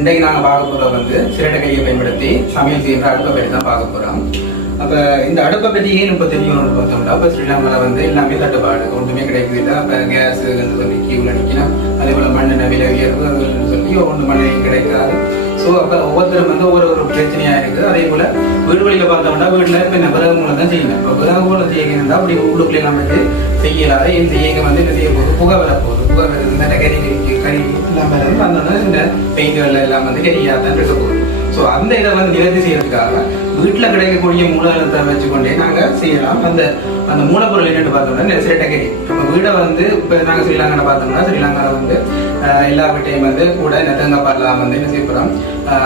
இன்றைக்கு நாங்கள் பார்க்க போகிறது வந்து சிரட்டை கையை பயன்படுத்தி சமையல் செய்கிற அடுப்பை பற்றி தான் பார்க்க போகிறோம். அப்போ இந்த அடுப்பை பற்றி ஏன் இப்போ தெரியணும்னு பார்த்தோம்னா, இப்போ ஸ்ரீலங்காவில் வந்து எல்லாமே தட்டுப்பாடு ஒன்றுமே கிடைக்குது இல்லை. அப்போ கேஸு சொல்லி கியூவில் நிற்கணும், அதே போல் மண்ணெண்ணெய் விலை உயர்வு அதுன்னு சொல்லி ஒன்று மண்ணெண்ணெய் கிடைக்காது. ஸோ அப்போ ஒவ்வொருத்தரும் வந்து ஒவ்வொரு பிரச்சனையாக இருக்குது. அதே போல் வீடு வழியில் பார்த்தோம்னா வீட்டில் இப்போ இந்த விறகு மூலம் தான் செய்யணும். இப்போ விறகு மூலம் செய்யணும் அப்படி உள்ளுக்குள்ளே நம்ம வந்து செய்யலாத என் செய்ய வந்து என்ன செய்ய போகுது, புகை வரப்போகுது. புகை வருது இந்த கறி இல்லாமல் வந்தோன்னா இந்த பெயிண்ட்கள் எல்லாம் வந்து கறியாக தான் இருக்க போகுது. ஸோ அந்த இதை வந்து நிவர்த்தி செய்யறதுக்காக வீட்டில் கிடைக்கக்கூடிய மூலதனத்தை வச்சுக்கொண்டே நாங்கள் செய்யலாம். அந்த மூலப்பொருள் என்னென்னு பார்த்தோம்னா சிரட்டை கறி. நம்ம வீடை வந்து இப்போ நாங்கள் ஸ்ரீலங்காவில் பார்த்தோம்னா ஸ்ரீலங்காவில் வந்து எல்லா வீட்டையும் வந்து கூட இந்த தேங்காய் பால்லாம் வந்து என்ன செய்ய போகிறோம்,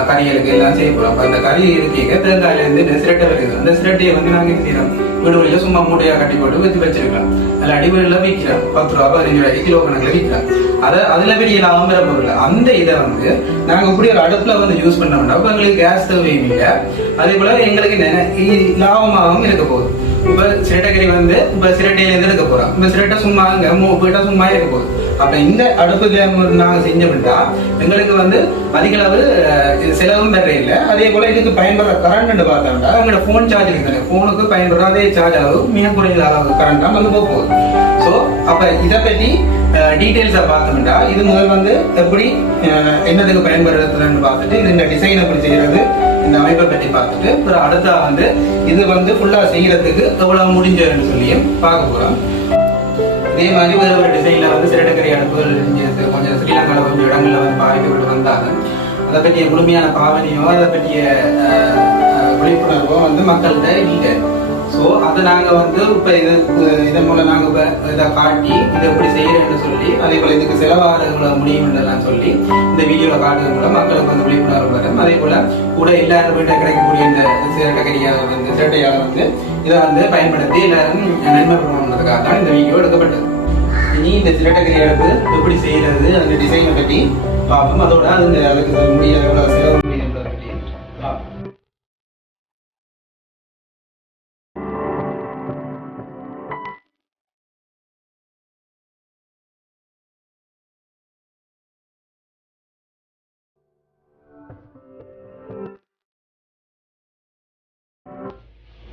கறிகளுக்கு எல்லாம் செய்ய போகிறோம். அப்போ அந்த கறி இருக்க தேங்காயிலேருந்து சிரட்டை வருது. அந்த சிரட்டையை வந்து நாங்கள் என்ன செய்யறோம், வீடு வழியில் சும்மா மூட்டையாக கட்டி போட்டு வச்சு வச்சிருக்கோம். அதில் அடிவெளியில் விற்கிறோம், 10 ரூபா 15 ரூபாய்க்கு கிலோ கணக்கில் விற்கிறோம். அதில் பெரிய லாபம் பெற பொருள். அந்த இதை வந்து நாங்கள் இப்படி ஒரு அடுப்பில் வந்து யூஸ் பண்ணோம்னா இப்போ எங்களுக்கு கேஸ் தேவையும் இல்லை, அதே போல் எங்களுக்கு லாபமாகவும் இருக்க போகுது. இப்போ சிரட்டைக்கறி வந்து இப்போ சிரட்டையிலேருந்து இருக்க போகிறோம். இப்போ சிரட்டை சும்மா போயிட்டா சும்மா இருக்க போகுது. அப்போ இந்த அடுப்புக்கு நாங்கள் செஞ்சோம்னா எங்களுக்கு வந்து அதிக அளவு செலவும் பெற இல்லை. அதே போல் இதுக்கு பயன்படுற கரண்ட் பார்த்தோம்னா எங்களோட ஃபோன் சார்ஜ் இருக்குது, ஃபோனுக்கு பயன்படுற அதே சார்ஜ் அளவு மிக குறைந்த அளவு கரண்டாக வந்து போகுது. ஸோ அப்போ இதை பற்றி டீட்டெயில்ஸாக பார்த்தோம்னா இது முதல் வந்து எப்படி என்னதுக்கு பயன்படுத்துறதுன்னு பார்த்துட்டு இது இந்த டிசைன் எப்படி செய்யறது, இந்த அமைப்பை பற்றி பார்த்துட்டு அப்புறம் அடுத்தா வந்து இது வந்து ஃபுல்லாக செய்யறதுக்கு எவ்வளவு முடிஞ்சதுன்னு சொல்லியும் பார்க்க போகிறோம். இதே மாதிரி வேறு ஒரு டிசைனில் வந்து சிரட்டக்கறி அடுப்புகள் கொஞ்சம் ஸ்ரீலங்காவில் கொஞ்சம் இடங்களில் வந்து பாதிக்கப்பட்டு வந்தாங்க. அதை பற்றிய முழுமையான பாவனையோ அதை பற்றிய விழிப்புணர்வோ வந்து மக்கள்கிட்ட இல்லை. ஸோ அதை நாங்கள் வந்து இப்போ இதன் மூலம் நாங்கள் இப்போ இதை காட்டி இதை எப்படி செய்கிறேன்னு சொல்லி அதே போல் இதுக்கு செலவாகிறவங்கள முடியும்ன்றலாம் சொல்லி இந்த வீடியோவில் காட்டுறது மூலம் மக்களுக்கு வந்து விழிப்புணர்வு வரும். அதே போல் கூட எல்லாரும் வீட்டை கிடைக்கக்கூடிய இந்த சிரட்டைக்கறியாக வந்து சிரட்டையால் வந்து இதை வந்து பயன்படுத்தி எல்லாரும் நன்மை பண்ணுறதுக்காக தான் இந்த வீடியோ எடுக்கப்பட்டது. இனி இந்த சிரட்டைக்கறி அடுப்பு எப்படி செய்கிறது அந்த டிசைனை பற்றி பார்ப்போம். அதோட அதுக்கு முடியாத எவ்வளோ செலவு முடியுன்றதை பற்றி பார்ப்போம்.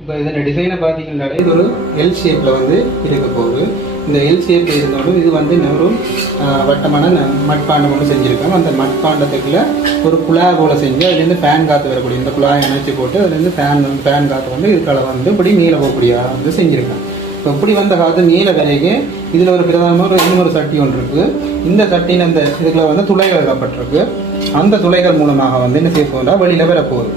இப்போ இதோட டிசைனை பார்த்தீங்கன்னாலே இது ஒரு எல் ஷேப்பில் வந்து இருக்க போகுது. இந்த எல் ஷேப்பில் இருந்தாலும் இது வந்து ஒரு வட்டமான மட்பாண்டம் ஒன்று செஞ்சுருக்காங்க. அந்த மட்பாண்டத்துக்குள்ள ஒரு குழாய் போல் செஞ்சு அதுலேருந்து ஃபேன் காற்று வரக்கூடிய இந்த குழாயை அணைச்சி போட்டு அதுலேருந்து ஃபேன் காற்று வந்து இதுக்கால வந்து இப்படி மேலே போகக்கூடிய வந்து செஞ்சுருக்காங்க. இப்போ இப்படி வந்த காற்று மேலே வரைக்கும் இதில் ஒரு பிரதானமாக இன்னொரு சட்டி ஒன்று இருக்குது. இந்த சட்டின்னு அந்த இதுக்குள்ள வந்து துளைகள் இடப்பட்டிருக்கு. அந்த துளைகள் மூலமாக வந்து என்ன செய்ய போகுதுன்னா வெளியில் வரப்போகுது.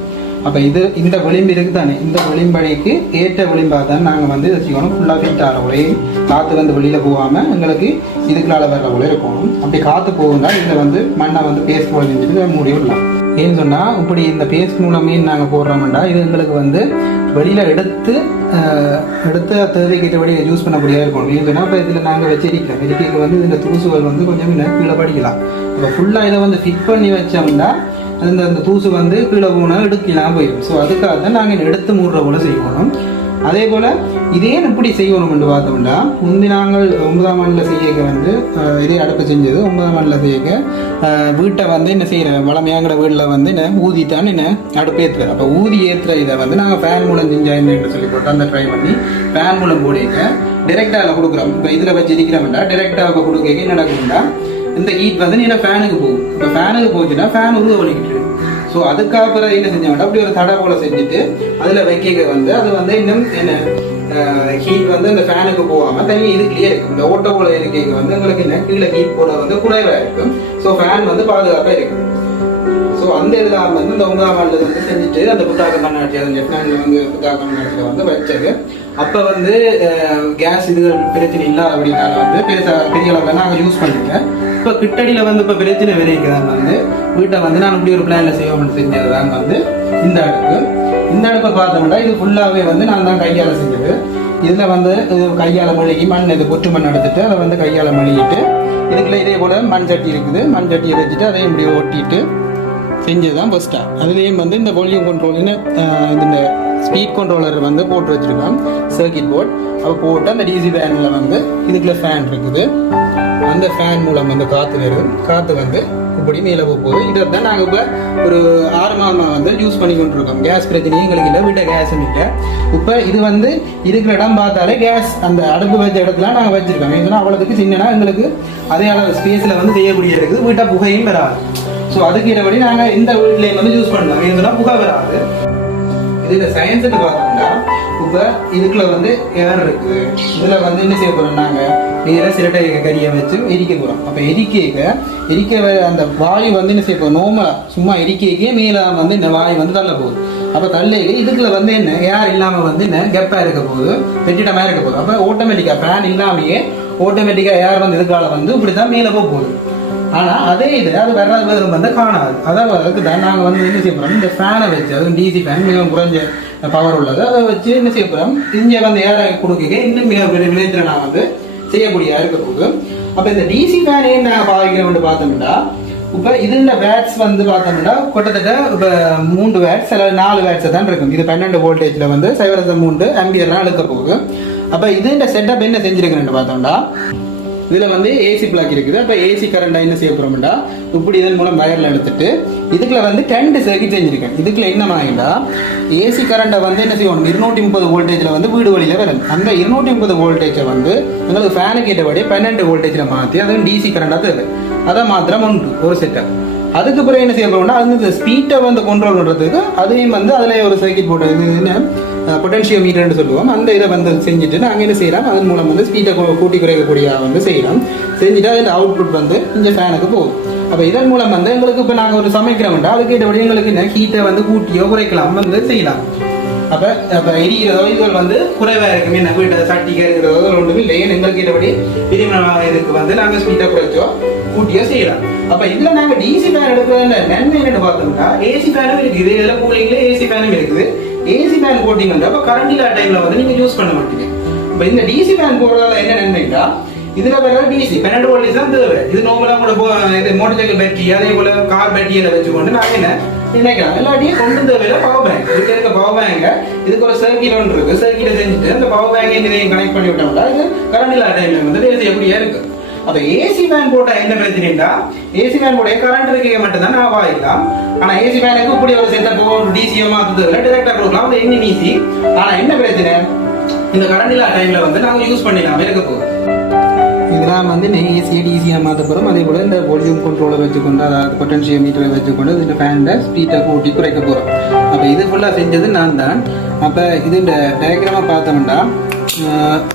அப்போ இந்த விளிம்பு இருக்குது தானே, இந்த விளிம்படிக்கு ஏற்ற விளிம்பாக தான் நாங்கள் வந்து இதை செய்யணும். ஃபுல்லாக ஃபிட் ஆகிற உலையும் காற்று வந்து வெளியில் போகாமல் எங்களுக்கு இதுக்குள்ளால வர்ற உலை இருக்கணும். அப்படி காற்று போகும்னா இதில் வந்து மண்ணை வந்து பேஸ்ட் போல செஞ்சுட்டு மூடி விடலாம். ஏன்னு சொன்னால் இப்படி இந்த பேஸ்ட் மூலமே நாங்கள் போடுறோம்னா இது எங்களுக்கு வந்து வெளியில் எடுத்து தேவைக்கிட்ட வழியை யூஸ் பண்ணக்கூடியதாக இருக்கணும். ஏன்னு சொன்னால் இப்போ இதில் நாங்கள் வச்சிருக்கோம் வெடிக்கைக்கு வந்து இந்த தூசுகள் வந்து கொஞ்சம் கீழே படிக்கலாம். இப்போ ஃபுல்லாக இதை வந்து ஃபிட் பண்ணி வச்சோம்னா அந்த தூசு வந்து கீழே போனால் எடுக்கலாம் போயிடும். ஸோ அதுக்காக தான் நாங்கள் எடுத்து மூடுற போல செய்யணும். அதே போல் இதே எப்படி செய்யணும்னு பார்த்தோம்னா முந்தி நாங்கள் 9ஆம் ஆண்டில் செய்யக்க வந்து இதே அடுப்பு செஞ்சது 9ஆம் ஆண்டில் செய்யக்க வீட்டை வந்து என்ன செய்கிறேன் வளமையாங்கிற வீட்டில் வந்து என்ன ஊதித்தான் என்ன அடுப்பு ஏற்றுறேன். அப்போ ஊதி ஏற்றுற இதை வந்து நாங்கள் ஃபேன் மூலம் செஞ்சா என்னன்னு சொல்லி போட்டு அந்த ட்ரை பண்ணி ஃபேன் மூலம் போடிக்க டிரெக்டாக கொடுக்குறோம். இப்போ இதில் வச்சு இருக்கிறோம்னா டிரெக்டாக கொடுக்க என்ன நடக்கும்னா இந்த ஹீட் வந்து நீ ஃபேனுக்கு போகும். இப்போ ஃபேனுக்கு போச்சுன்னா ஃபேன் உருவ வலிக்கிட்டு. ஸோ அதுக்கப்புறம் என்ன செஞ்சோம்னா அப்படி ஒரு தடை போல செஞ்சுட்டு அதில் வைக்க வந்து அது வந்து இன்னும் என்ன ஹீட் வந்து அந்த ஃபேனுக்கு போகாமல் தனி இதுக்குள்ளேயே இருக்கும். இந்த ஓட்ட போல இருக்கைக்கு வந்து உங்களுக்கு என்ன கீழே ஹீட் போட வந்து குறைவாக இருக்கும். ஸோ ஃபேன் வந்து பாதுகாப்பாக இருக்கும். ஸோ அந்த இதில் வந்து இந்த 9ஆம் ஆண்டில் வந்து செஞ்சுட்டு அந்த புத்தாக்க மண்ணாட்டி அந்த ஜெப்னானில் வந்து புத்தாக்க மண்ணாட்டில் வந்து வச்சது. அப்போ வந்து கேஸ் இதுகள் பிரச்சனை இல்லை அப்படின்னால வந்து பெரிய அளவில் நாங்கள் யூஸ் பண்ணிட்டேன். இப்போ கிட்டடியில் வந்து இப்போ பிரச்சனை விளைவிக்கிறதான் வந்து வீட்டை வந்து நான் இப்படி ஒரு பிளானில் செய்வோம்னு செஞ்சது தான் வந்து இந்த அடுப்பை பார்த்தோம்னா இது ஃபுல்லாகவே வந்து நான் தான் கையால் செஞ்சது. இதில் வந்து கையால் மழுகி மண் இது கொட்டு மண் எடுத்துட்டு அதை வந்து கையால் மழுகிட்டு இதுக்குள்ள இதே போல் மண் சட்டி இருக்குது. மண் சட்டியை வச்சுட்டு அதையும் இப்படி ஒட்டிட்டு செஞ்சது தான் ஃபஸ்ட்டாக. அதுலேயும் வந்து இந்த வால்யூம் கண்ட்ரோல் இந்த ஸ்பீட் கண்ட்ரோலர் வந்து போட்டு வச்சுருக்கோம் சர்க்கிட் போர்ட். அப்போ போட்டு அந்த டிசி ஃபேனில் வந்து இதுக்குள்ள ஃபேன் இருக்குது. அந்த ஃபேன் மூலம் வந்து காற்று வருது. காற்று வந்து இப்படி மேலே போகுது. இதை தான் நாங்கள் இப்போ ஒரு 6 மாதமாக வந்து யூஸ் பண்ணி கொண்டு இருக்கோம். கேஸ் பிரச்சனையும் எங்களுக்கு இல்லை, வீட்டை கேஸ் இல்லை. இப்போ இது வந்து இருக்கிற இடம் பார்த்தாலே கேஸ் அந்த அடுப்பு வச்ச இடத்துல நாங்கள் வச்சுருக்கோம். ஏன்னா அவ்வளோத்துக்கு சின்னனா எங்களுக்கு அதே அளவு ஸ்பேஸில் வந்து செய்யக்கூடிய இருக்குது. வீட்டை புகையும் வராது. ஸோ அதுக்கு இடபடி நாங்கள் இந்த வீட்லேயும் வந்து யூஸ் பண்ணோம். ஏன்னா புகை வராது. இதில் சயின்ஸுக்கு பார்த்தோம்னா இப்போ இதுக்குள்ள வந்து ஏர் இருக்குது. இதில் வந்து என்ன செய்ய போகிறோம், நாங்கள் நேராக சிரட்டை கறியை வச்சு எரிக்க போகிறோம். அப்போ எரிக்க அந்த வாயு வந்து என்ன செய்ய போகிறோம், நோமலாக சும்மா எரிக்கைக்கே மேலே வந்து இந்த வாயு வந்து தள்ள போகுது. அப்போ தள்ளிக்கு இதுக்குள்ள வந்து என்ன ஏர் இல்லாமல் வந்து என்ன கெப்பாக இருக்க போகுது, வெற்றிடமாக இருக்க போகுது. அப்போ ஆட்டோமேட்டிக்காக ஃபேன் இல்லாமையே ஆட்டோமேட்டிக்காக ஏர் வந்து இதுக்கால வந்து இப்படி தான் மேலே போகுது. ஆனால் அதே இது அது வர்றது வந்து காணாது. அதாவது அதுக்கு தான் நாங்கள் வந்து என்ன செய்ய போகிறோம், இந்த ஃபேனை வச்சு, அது டிசி ஃபேன் மிகவும் குறைஞ்ச பவர் உள்ளது, அதை வச்சு என்ன செய்ய போகிறோம், இங்கே வந்து ஏற கொடுக்க இன்னும் மிக பெரிய விளைச்சலை நான் வந்து செய்யக்கூடிய இருக்க போகுது. அப்போ இந்த டிசி ஃபேன் ஏன் நாங்கள் பாவிக்கிறோம்னு பார்த்தோம்னா, இப்போ இதுல வேட்ஸ் வந்து பார்த்தோம்னா கிட்டத்தட்ட இப்போ 3 வேட்ஸ் சில 4 வேட்ஸ் தான் இருக்கும். இது 12 வோல்டேஜில் வந்து 0.3 ஆம்பியர்லாம் எடுக்க போகுது. அப்போ இதுன்ற செட்டப் என்ன செஞ்சிருக்குன்னு பார்த்தோம்னா, இதில் வந்து ஏசி பிளாக் இருக்குது. அப்போ ஏசி கரண்டாக என்ன செய்ய போகிறோம்னா, இப்படி இதன் மூலம் வயரில் எடுத்துட்டு இதுக்குள்ள வந்து 2 சர்க்கிட் செஞ்சுருக்கேன். இதுக்குள்ள என்னமாகிட்டா ஏசி கரண்டை வந்து என்ன செய்யணும், 230 வோல்டேஜில் வந்து வீடு வழியில் வரும். அந்த 230 வோல்டேஜை வந்து எங்களுக்கு ஃபேனு கேட்டபடி 12 வோல்டேஜில் மாற்றி அதுவும் டிசி கரண்டாக தேவை. அதை மாத்திரம் ஒரு செட்டப். அதுக்கு பிறகு என்ன செய்ய போகிறோம்னா, அது ஸ்பீட்டை வந்து கண்ட்ரோல் பண்ணுறதுக்கு அதையும் வந்து அதில் ஒரு சர்க்கிட் போட்டு என்ன பொட்டன்ஷியல் மீட்டர்னு சொல்லுவோம். அந்த இதை வந்து செஞ்சுட்டு நாங்கள் என்ன செய்யலாம், அதன் மூலம் வந்து ஸ்பீட்டை கூட்டி குறைக்கக்கூடிய வந்து செய்யலாம். செஞ்சுட்டு அதில் அவுட்புட் வந்து இங்கே ஃபேனுக்கு போகும். அப்போ இதன் மூலம் வந்து எங்களுக்கு இப்போ நாங்கள் ஒரு சமைக்கிறோம்னா அதுக்கு ஏற்றபடி எங்களுக்கு என்ன ஹீட்டை வந்து கூட்டியோ குறைக்கலாம் வந்து செய்யலாம். அப்போ எரிக்கிறதோ இதுகள் வந்து குறைவாக இருக்குமே, நம்ம வீட்டை சட்டிக்க இருக்கிறதோ ஒன்றுமே இல்லை. எங்களுக்கு ஏற்றபடி விரிவான இதுக்கு வந்து நாங்கள் ஸ்பீட்டை குறைச்சோ கூட்டியோ செய்யலாம். அப்போ இதில் நாங்கள் டிசி ஃபேன் எடுக்கிறதுல நன்மை என்னென்னு பார்த்தோம்னா, ஏசி ஃபேனும் இருக்குது. இதில் கூலிங்கில் ஏசி ஃபேனும் இருக்குது. ஏசி ஃபேன் போட்டிங்கன்னா அப்போ கரண்ட் இல்லாத டைமில் வந்து நீங்கள் யூஸ் பண்ண மாட்டீங்க. இப்போ இந்த டிசி ஃபேன் போடுறதால என்ன நன்மைன்னா, இதில் வேற டிசி 12 வோல்டேஜ் தான் தேவை. இது நார்மலாக கூட இது மோட்டர் சைக்கிள் பேட்டரி அதே போல் கார் பேட்டரியில் வச்சுக்கொண்டு நாங்கள் என்ன நினைக்கலாம், எல்லாத்தையும் கொண்டு தேவையில்ல பவர் பேங்க். இதுக்கு இருக்க பவர் பேங்க இதுக்கு ஒரு சர்க்கிட் ஒன்று இருக்குது. சர்க்கிட்டை செஞ்சுட்டு அந்த பவர் பேங்கை இதையும் கனெக்ட் பண்ணி விட்டோம்னா இது கரண்ட் இல்லாத டைமில் வந்து இது எப்படியா இருக்கு. அப்போ ஏசி ஃபேன் போட்டால் என்ன பிரச்சனைன்னா, ஏசி ஃபேன் போட கரண்ட் இருக்க மட்டும் தான் நான் வாங்கிக்கலாம். ஆனால் ஏசி ஃபேனுக்கு இப்படி ஒரு செட்டப் டிசியோ மாற்றுறதுல டிரெக்டாக கொடுக்கலாம். அது என்ன ஈஸி. ஆனால் என்ன பிரச்சனை, இந்த கரண்ட் இல்லாத டைமில் வந்து நாங்கள் யூஸ் பண்ணிடலாம் இருக்க போகுது. இதெல்லாம் வந்து ஏசியை டிசியாக மாற்ற போகிறோம். அதே போல் இந்த வால்யூம் கண்ட்ரோலை வச்சுக்கொண்டு, அதாவது பொட்டன்ஷியல் மீட்டரை வச்சுக்கொண்டு இந்த ஃபேனில் ஸ்பீட்டை கூட்டி குறைக்க போகிறோம். அப்போ இது ஃபுல்லாக செஞ்சது நான் தான். அப்போ இது இந்த டயக்ராமாக பார்த்தோம்னா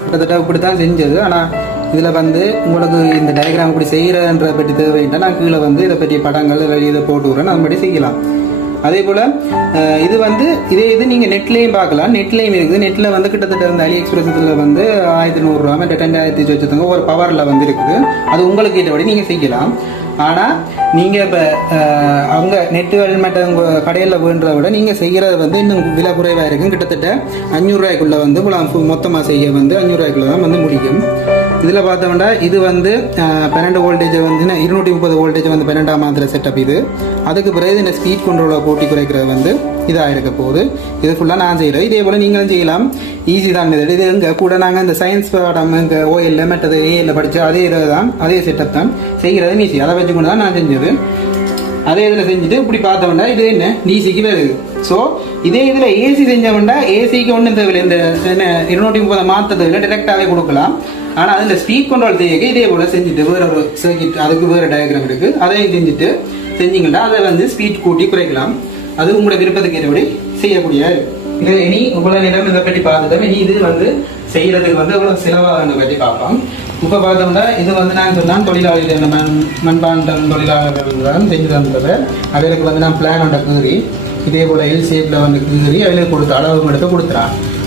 கிட்டத்தட்ட இப்படி தான் செஞ்சது. ஆனால் இதில் வந்து உங்களுக்கு இந்த டயக்ராம் இப்படி செய்கிறன்ற பற்றி தேவைன்னா நான் கீழே வந்து இதை பற்றிய படங்கள் இதை போட்டு விட்றேன், அது மாதிரி செய்யலாம். அதே போல் இது வந்து இது நீங்கள் நெட்லேயும் பார்க்கலாம். நெட்லேயும் இருக்குது. நெட்டில் வந்து கிட்டத்தட்ட இந்த அலி எக்ஸ்பிரஸில் வந்து 1100 ரூபா மற்ற 2000 வச்சுருந்தாங்க. ஒரு பவரில் வந்து இருக்குது. அது உங்களுக்கு ஏற்றபடி நீங்கள் செய்யலாம். ஆனால் நீங்கள் இப்போ அவங்க நெட்டுகள் மற்ற உங்கள் கடையில் வேண்டதை விட நீங்கள் செய்கிறது வந்து இன்னும் விலை குறைவாக இருக்கும். கிட்டத்தட்ட 500 ரூபாய்க்குள்ளே வந்து மொத்தமாக செய்ய வந்து 500 ரூபாய்க்குள்ளே தான் வந்து முடிக்கும். இதில் பார்த்தோம்னா இது வந்து 12 வோல்டேஜ் வந்து 230 வோல்டேஜ் வந்து 12ஆம் மாதத்தில் செட்டப். இது அதுக்கு பிறகு இந்த ஸ்பீட் கண்ட்ரோலை கூட்டி குறைக்கிறது வந்து இதாக இருக்க போகுது. இது ஃபுல்லாக நான் செய்கிறேன். இதே போல் நீங்களும் செய்யலாம். ஈஸி தான் இது. இது இங்கே கூட நாங்கள் இந்த சயின்ஸ் பாடம் இங்கே ஓஎல்ல மற்றது ஏஎல்ல படித்தோம். அதே இதை தான் அதே செட்டப் தான் செய்கிறது ஈஸி. அதை வச்சு கொண்டு தான் நான் செஞ்சது. அதே இதில் செஞ்சுட்டு இப்படி பார்த்தோம்னா இது என்ன டிசிக்கு வருது. ஸோ இதே இதில் ஏசி செஞ்சோம்னா ஏசிக்கு ஒன்றும் தேவையில்லை. இந்த 230 மாற்ற தேவையில்லை, டிரெக்டாகவே கொடுக்கலாம். ஆனால் அதில் ஸ்பீட் கண்ட்ரோல் தேவைக்கு இதே போல் செஞ்சுட்டு வேறு ஒரு சர்க்கிட் அதுக்கு வேறு டயக்ராம் இருக்குது. அதையும் செஞ்சுட்டு செஞ்சிங்கன்னா அதை வந்து ஸ்பீட் கூட்டி குறைக்கலாம். அது உங்களோட விருப்பத்துக்கு ஏற்றபடி செய்யக்கூடிய இது. இனி உங்களை நேரம் இதை பற்றி பார்த்துட்டோம். இனி இது வந்து செய்கிறதுக்கு வந்து எவ்வளோ செலவாக பற்றி பார்ப்போம். இப்போ பார்த்தோம்னா இது வந்து நாங்கள் சொன்னால் தொழிலாளிகள் இந்த மண்பாண்டம் தொழிலாளர்கள் தான் செஞ்சு தந்தது. அவர்களுக்கு வந்து நான் பிளான் ஒன்றை கீறி இதே போல் எல் ஷேப்பில் வந்து கீறி அவங்களுக்கு கொடுத்த அளவு எடுத்து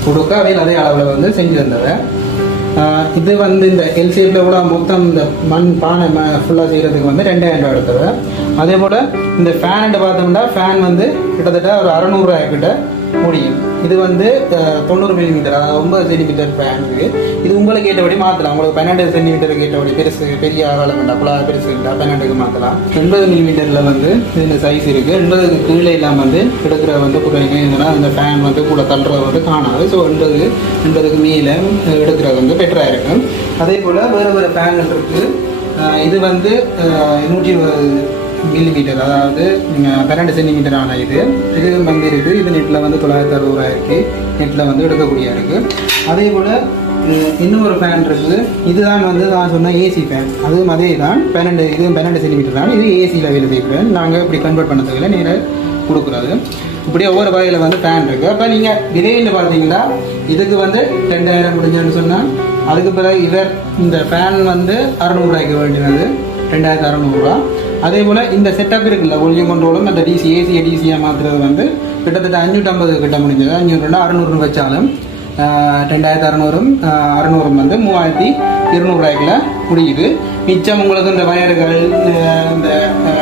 கொடுக்க அவையில் அதே அளவில் வந்து செஞ்சு தந்தது. இது வந்து இந்த எல் ஷேப்பில் கூட மொத்தம் இந்த மண் பானை ஃபுல்லாக செய்கிறதுக்கு வந்து 2000 ரூபா எடுத்தது. அதே போல் இந்த ஃபேன் பார்த்தோம்னா ஃபேன் வந்து கிட்டத்தட்ட ஒரு 600 ரூபாய்க்கிட்ட முடியும். இது வந்து 90 மில்லிமீட்டர், அதாவது 9 சென்டிமீட்டர் ஃபேன் இருக்கு. இது உங்களுக்கு ஏற்றபடி மாற்றலாம். உங்களுக்கு 12 சென்டிமீட்டருக்கு ஏற்றபடி பெருசு பெரிய அளவுண்டா குழாய் பெருசு இருந்தால் 12க்கு மாற்றலாம். 80 மில்லிமீட்டரில் வந்து இந்த சைஸ் இருக்குது. 80க்கு கீழே இல்லாமல் வந்து எடுக்கிற வந்து குறைங்க இதனா அந்த ஃபேன் வந்து கூட தள்ளுறது வந்து காணாது. ஸோ 80க்கு மேலே எடுக்கிறது வந்து பெட்டராக இருக்கும். அதே போல் வேறு வேறு ஃபேன்கள் இருக்குது. இது வந்து 120 மில்லிமீட்டர், அதாவது 12 சென்டிமீட்டர் ஆன இது வந்து இருக்குது. இது நெட்டில் வந்து 960 இருக்குது. நெட்டில் வந்து எடுக்கக்கூடிய இருக்குது. அதே போல் இன்னொரு ஃபேன் இருக்குது. இதுதான் வந்து நான் சொன்ன ஏசி ஃபேன். அதுவும் அதே தான் 12 சென்டிமீட்டர் தான். இது ஏசியில் வேலை செய்ய நாங்கள் இப்படி கன்வெர்ட் பண்ண தேவையில்லை, நேராக கொடுக்குறது. இப்படி ஒவ்வொரு வகையில் வந்து ஃபேன் இருக்குது. அப்போ நீங்கள் விலைன்னு பார்த்தீங்கன்னா இதுக்கு வந்து 2000 முடிஞ்சோன்னு சொன்னால், அதுக்கு பிறகு இந்த ஃபேன் வந்து 600 ரூபாய்க்கு வேண்டினது 2600 அதே போல் இந்த செட்டப் இருக்குல்ல, ஒலியும் கண்ட்ரோலும் அந்த ஏசியை டிசியாக மாற்றுறது வந்து கிட்டத்தட்ட 550 கிட்ட முடிஞ்சது. 500 600 வச்சாலும் 2600 600 வந்து 3200 ரூபாய்க்குள்ள முடியுது. மிச்சம் உங்களுக்கு இந்த வயர்கள் இந்த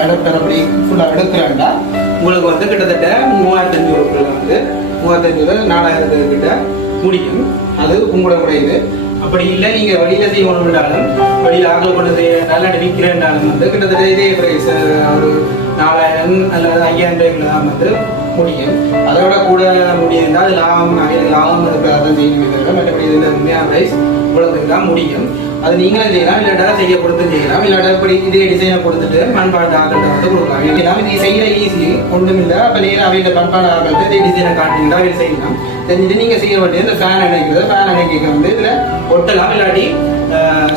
அடாப்டர் அப்படி ஃபுல்லாக எடுக்கிறாங்கன்னா உங்களுக்கு வந்து கிட்டத்தட்ட 3500 வந்து 3500 4000 கிட்ட முடியும். அது உங்களோட இது. அப்படி இல்லை நீங்கள் வெளியில் செய்யணும்னாலும், வெளியில் ஆகல் கொண்டு செய்ய நல்லா விற்கிறேன்னாலும் வந்து கிட்டத்தட்ட இதே ப்ரைஸ் ஒரு 4000 அல்லது 5000 ரூபாய்க்குள்ள தான் வந்து முடியும். அதோட கூட முடியுதுன்னா அது லாபம் இருக்கிறதா தான் செய்யணுமே தவிர மற்றபடி இதில் உண்மையான ப்ரைஸ் இவ்வளோத்துக்கு தான் முடியும். அது நீங்களும் செய்யலாம், இல்லாட்டா செய்ய கொடுத்து செய்யலாம், இல்லாட்டா இப்படி இதே டிசைனை கொடுத்துட்டு மண்பாட்டு ஆகல்கிட்ட வந்து கொடுக்கலாம். எல்லாம் இது செய்கிற ஈஸி ஒன்றும் இல்லை. அப்போ நேரம் அவையில் மண்பாடு ஆகல்கிட்ட இதே டிசைனை காட்டிங்கன்னா அவையில் செய்யலாம். செஞ்சுட்டு நீங்கள் செய்ய வேண்டிய இந்த ஃபேன் அணைக்க வந்து இதில் ஒட்டலாம், இல்லாட்டி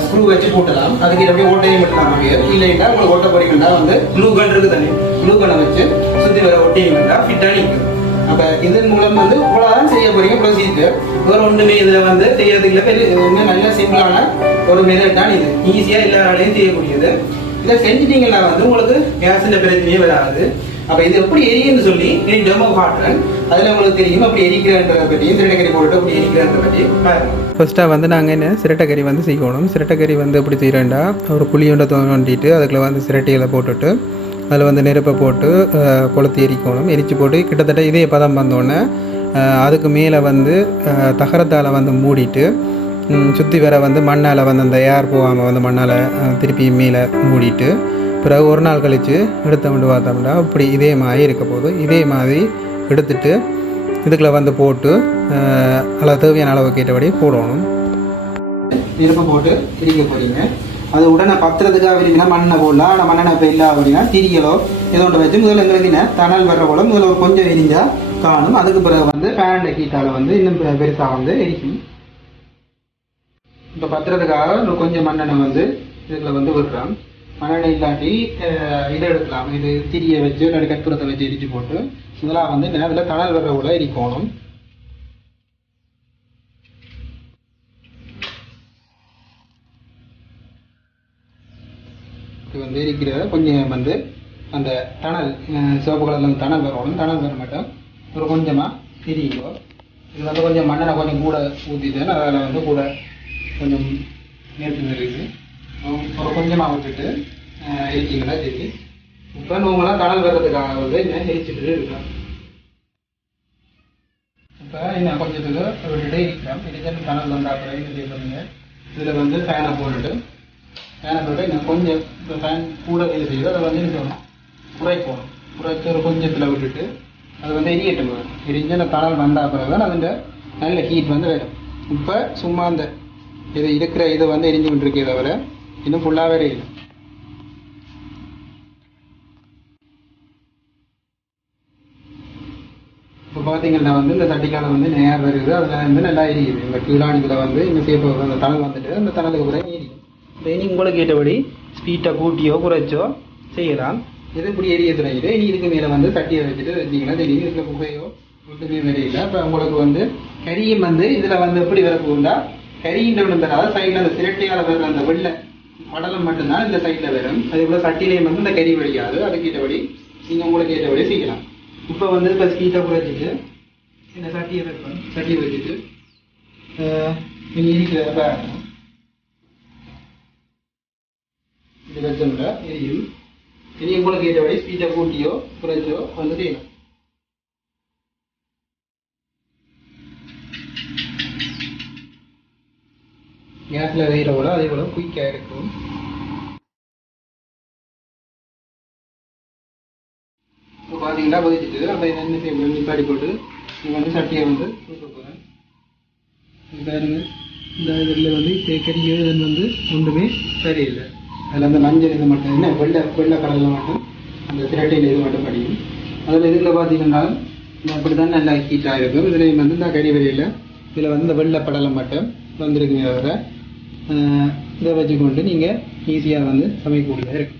ஸ்க்ரூ வச்சு போட்டலாம். அதுக்கு அப்படியே ஓட்டையும் விடலாம். இல்லைன்னா உங்களுக்கு ஓட்ட போறீங்கன்னா வந்து க்ளூ கன் இருக்குது தானே, க்ளூ கனை வச்சு சுற்றி வர ஒட்டிங்கன்னா ஃபிட்டாக நிற்கும். அப்போ இதன் மூலம் வந்து இவ்வளோதான் செய்ய போறீங்க ப்ரொசீஜர். வேறு ஒன்றுமே இதில் வந்து செய்யறதுக்கு நல்ல சிம்பிளான ஒரு மெத்தட் தான் இது. ஈஸியாக எல்லாராலையும் செய்யக்கூடியது. இதை செஞ்சுட்டீங்கன்னா வந்து உங்களுக்கு கேஸின் பிரச்சனையே வராது. அப்போ இது எப்படி எரியுன்னு சொல்லி நீ டெமோ காட்டுறேன். அதில் உங்களுக்கு தெரியும் அப்படி எரிக்கிறன்றதை பற்றியும் சிரட்டைக்கறி போட்டு அப்படி எரிக்கிறத பற்றியும் பாருங்கள். ஃபர்ஸ்ட்டாக வந்து நாங்கள் என்ன சிரட்டைக்கறி வந்து செய்யணும். சிரட்டைக்கறி வந்து எப்படி செய்கிறேன்டா, ஒரு குழியோண்ட தோண்டிட்டு அதுக்குள்ள வந்து சிரட்டைகளை போட்டுட்டு அதில் வந்து நெருப்பை போட்டு கொளுத்தி எரிக்கணும். எரிச்சு போட்டு கிட்டத்தட்ட இதே பதம் வந்தோடனே அதுக்கு மேலே வந்து தகரத்தால் வந்து மூடிட்டு சுற்றி வர வந்து மண்ணால் வந்து அந்த ஏர் போகாமல் வந்து மண்ணால் திருப்பி மேலே மூடிட்டு பிறகு ஒரு நாள் கழித்து எடுத்தோம்னு பார்த்தோம்னா இப்படி இதே மாதிரி இருக்க போது. இதே மாதிரி எடுத்துட்டு இதுக்குள்ள வந்து போட்டு அதில் தேவையான அளவு கேட்டபடி போடணும். நெருப்பை போட்டு எரிக்க போகிறீங்க. அது உடனே பத்திரத்துக்காக விரிவினா மண்ணை போடலாம். ஆனால் மண்ணெண்ணெய் இப்போ இல்லை அப்படின்னா திரியலோ ஏதோ ஒன்று வச்சு முதல்ல எங்களுக்கு தணல் வர்ற போல முதல்ல ஒரு கொஞ்சம் எரிஞ்சால் காணும். அதுக்கு பிறகு வந்து ஃபேன் ஹீட்டால் வந்து இன்னும் பெருசாக வந்து எரிக்கும். இப்போ பத்திரத்துக்காக கொஞ்சம் மண்ணெண்ணெய் வந்து இதுக்குள்ள வந்து விடுறோம். மண்ணெண்ணெய் இல்லாட்டி இதை எடுக்கலாம். இது திரியை வச்சு இல்லாட்டி கற்பூரத்தை வச்சு எரிச்சு போட்டு இதெல்லாம் வந்து நேரத்தில் தணல் வர்ற போல எரிக்கணும். இது வந்து இருக்கிற கொஞ்சம் வந்து அந்த தணல் சிவப்பு கலரில் தணல் வரணும். தணல் வர மாட்டோம் ஒரு கொஞ்சமாக திரியும். இது வந்து கொஞ்சம் மண்ணெண்ணெய் கொஞ்சம் கூட ஊற்றிட்டேன். அதில் வந்து கூட கொஞ்சம் நேற்று இருக்குது ஒரு கொஞ்சமாக விட்டுட்டு எரிச்சிங்கன்னா சரி. இப்போ நம்மளாம் தணல் வர்றதுக்காக வந்து என்ன எரிச்சிட்டு இருக்கோம். இப்போ என்ன கொஞ்சத்துக்கு விட்டுட்டு இருக்கிறோம். எரிச்சல் தணல் வந்தால் அப்புறம் என்ன செய்யப்படுங்க, இதில் வந்து ஃபேனை போட்டுட்டு இன்னும் கொஞ்சம் இப்போ ஃபேன் கூட வேலை செய்யுது. அதை வந்து இன்னும் குறைச்சி ஒரு கொஞ்சத்தில் விட்டுட்டு அது வந்து எரியட்டும். எரிஞ்சு அந்த தணல் வந்தால் பிறகு தான் அதுன்ற நல்ல ஹீட் வந்து வரும். இப்போ சும்மா அந்த இது இருக்கிற இதை வந்து எரிஞ்சு கொண்டிருக்கே தவிர இன்னும் ஃபுல்லாகவே எரியும். இப்போ பார்த்தீங்கன்னா வந்து இந்த தட்டிக்கால வந்து நேர் வருது. அதில் வந்து நல்லா எரியுது. இந்த கீழாணியில் வந்து இந்த சேப்பு அந்த தணல் வந்துட்டு அந்த தணலுக்கு பிறகு எரியும். இனி உங்களுக்கு கேட்டபடி ஸ்பீட்டை கூட்டியோ குறைச்சோ செய்யலாம். இது இப்படி எரிய துறையிட்டு இனி இதுக்கு மேலே வந்து சட்டியை வச்சுட்டு வச்சிங்கன்னா தெரியும். இதில் புகையோ ஒன்றுமே வரையில. இப்போ உங்களுக்கு வந்து கரியும் வந்து இதில் வந்து எப்படி வர போகுண்டா, கரியின்ற விழுந்தனால சைடில் அந்த சிரட்டையால் வர்ற அந்த வெள்ளை மடலம் மட்டும்தான் இந்த சைடில் வரும். அதே போல் சட்டிலையும் வந்து இந்த கறி வழியாது. அதுக்கு ஏற்றபடி நீங்கள் உங்களுக்கு ஏற்றபடி செய்யலாம். இப்போ வந்து இப்போ ஸ்பீட்டை குறைச்சிட்டு இந்த சட்டியை வைப்போம். சட்டியை வச்சுட்டு நீங்கள் இருக்கிறத இது வச்சோம்னா எரியும். இனி உங்களுக்கு ஏற்றபடி ஸ்பீட்டை கூட்டியோ குறைச்சோ வந்து செய்யலாம். கேஸில் செய்கிற போல அதே போல் குயிக்காக இருக்கும். இப்போ பார்த்தீங்கன்னா கொதிச்சுட்டு அப்போ என்ன செய்ய நிப்பாடி போட்டு இது வந்து சட்டியை வந்து தூக்க போகிறேன். பாருங்க இந்த இதில் வந்து கறியோ இதன் வந்து ஒன்றுமே சரியில்லை. அதில் அந்த மஞ்சள் இது மட்டும் என்ன வெள்ளை கடலில் மட்டும் அந்த திரட்டையில் இது மட்டும் படியும். அதில் இதில் பார்த்தீங்கன்னா அப்படி தான் நல்லா ஹீட்டாக இருக்கும். இதுலேயும் வந்து இந்த கறி வரையில் இதில் வந்து இந்த வெள்ளை படலை மட்டும் வந்துருக்குங்க. தவிர இதை வச்சுக்கொண்டு நீங்கள் ஈஸியாக வந்து சமைக்கக்கூடியதாக இருக்கும்.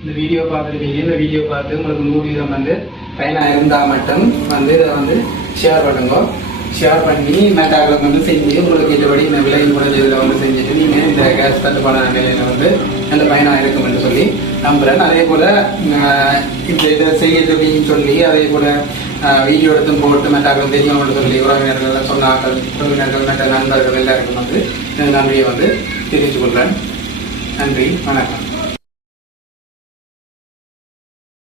இந்த வீடியோ பார்த்துருக்கீங்க. இந்த வீடியோ பார்த்து உங்களுக்கு 100% வந்து பயனாக இருந்தால் மட்டும் வந்து இதை வந்து ஷேர் பண்ணுங்க. ஷேர் பண்ணி மேட்டாக்களை வந்து செஞ்சு உங்களுக்கு ஏற்றபடி இந்த விலையில் முடிஞ்சதில் வந்து செஞ்சுட்டு நீங்கள் இந்த கேஸ் தட்டுப்பாடான நிலையில் வந்து நல்ல பயனாக இருக்கும் என்று சொல்லி நம்புகிறேன். அதே போல் இந்த இதை செய்யுது அப்படின்னு சொல்லி அதே போல் வீடியோ எடுத்தும் போட்டு மேட்டாக்கள் தெரியும்னு சொல்லி உறவினர்கள் சொன்னாக்கள் உறவினர்கள் மற்ற நண்பர்கள் எல்லாருக்கும் வந்து நன்றியை வந்து தெரிவித்துக் கொள்கிறேன். நன்றி, வணக்கம்.